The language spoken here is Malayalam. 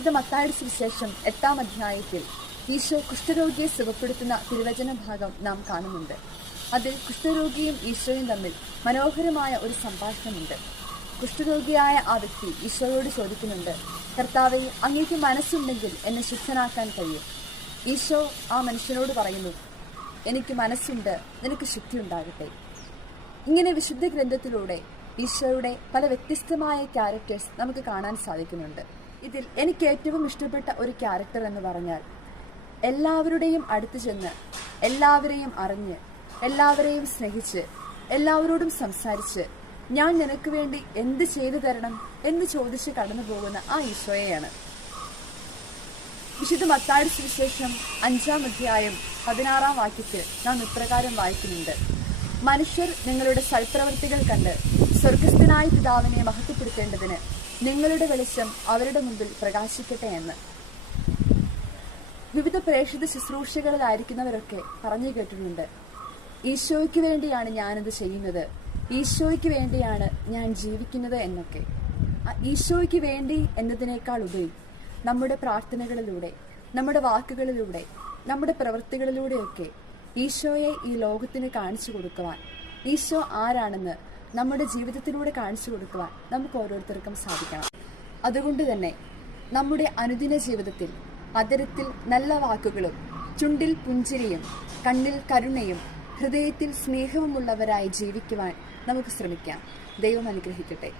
മത്തായുടെ സുവിശേഷം എട്ടാം അധ്യായത്തിൽ ഈശോ കുഷ്ഠരോഗിയെ സുഖപ്പെടുത്തുന്ന തിരുവചന ഭാഗം നാം കാണുന്നുണ്ട്. അതിൽ കുഷ്ഠരോഗിയും ഈശോയും തമ്മിൽ മനോഹരമായ ഒരു സംഭാഷണമുണ്ട്. കുഷ്ഠരോഗിയായ ആ വ്യക്തി ഈശോയോട് ചോദിക്കുന്നുണ്ട് കർത്താവെ അങ്ങേക്ക് മനസ്സുണ്ടെങ്കിൽ എന്നെ ശുദ്ധനാക്കാൻ കഴിയും. ഈശോ ആ മനുഷ്യനോട് പറയുന്നു എനിക്ക് മനസ്സുണ്ട് നിനക്ക് ശുദ്ധി ഉണ്ടാകട്ടെ. ഇങ്ങനെ വിശുദ്ധ ഗ്രന്ഥത്തിലൂടെ ഈശോയുടെ പല വ്യത്യസ്തമായ ക്യാരക്ടേഴ്സ് നമുക്ക് കാണാൻ സാധിക്കുന്നുണ്ട്. ഇതിൽ എനിക്ക് ഏറ്റവും ഇഷ്ടപ്പെട്ട ഒരു ക്യാരക്ടർ എന്ന് പറഞ്ഞാൽ എല്ലാവരുടെയും അടുത്ത് ചെന്ന് എല്ലാവരെയും അറിഞ്ഞ് എല്ലാവരെയും സ്നേഹിച്ച് എല്ലാവരോടും സംസാരിച്ച് ഞാൻ നിനക്ക് വേണ്ടി എന്ത് ചെയ്തു തരണം എന്ന് ചോദിച്ച് കടന്നു പോകുന്ന ആ ഈശോയെയാണ്. വിശുദ്ധ മത്താടി സുവിശേഷം അഞ്ചാം അധ്യായം പതിനാറാം വാക്യത്തിൽ നാം ഇപ്രകാരം വായിക്കുന്നുണ്ട്. മനുഷ്യർ നിങ്ങളുടെ സൽപ്രവർത്തികൾ കണ്ട് സ്വർഗസ്ഥനായ പിതാവിനെ മഹത്വപ്പെടുത്തേണ്ടതിന് നിങ്ങളുടെ വെളിച്ചം അവരുടെ മുമ്പിൽ പ്രകാശിക്കട്ടെ എന്ന്. വിവിധ പ്രേക്ഷിത ശുശ്രൂഷകളിലായിരിക്കുന്നവരൊക്കെ പറഞ്ഞു കേട്ടിട്ടുണ്ട്. ഈശോയ്ക്ക് വേണ്ടിയാണ് ഞാനിത് ചെയ്യുന്നത്. ഈശോയ്ക്ക് വേണ്ടിയാണ് ഞാൻ ജീവിക്കുന്നത് എന്നൊക്കെ. ഈശോയ്ക്ക് വേണ്ടി എന്നതിനേക്കാൾ ഉപരി നമ്മുടെ പ്രാർത്ഥനകളിലൂടെ നമ്മുടെ വാക്കുകളിലൂടെ നമ്മുടെ പ്രവൃത്തികളിലൂടെയൊക്കെ ഈശോയെ ഈ ലോകത്തിന് കാണിച്ചു കൊടുക്കുവാൻ. ഈശോ ആരാണെന്ന് നമ്മുടെ ജീവിതത്തിലൂടെ കാണിച്ചു കൊടുക്കുവാൻ നമുക്ക് ഓരോരുത്തർക്കും സാധിക്കണം. അതുകൊണ്ട് തന്നെ നമ്മുടെ അനുദിന ജീവിതത്തിൽ അതരത്തിൽ നല്ല വാക്കുകളും ചുണ്ടിൽ പുഞ്ചിരിയും കണ്ണിൽ കരുണയും ഹൃദയത്തിൽ സ്നേഹവുമുള്ളവരായി ജീവിക്കുവാൻ നമുക്ക് ശ്രമിക്കാം. ദൈവം അനുഗ്രഹിക്കട്ടെ.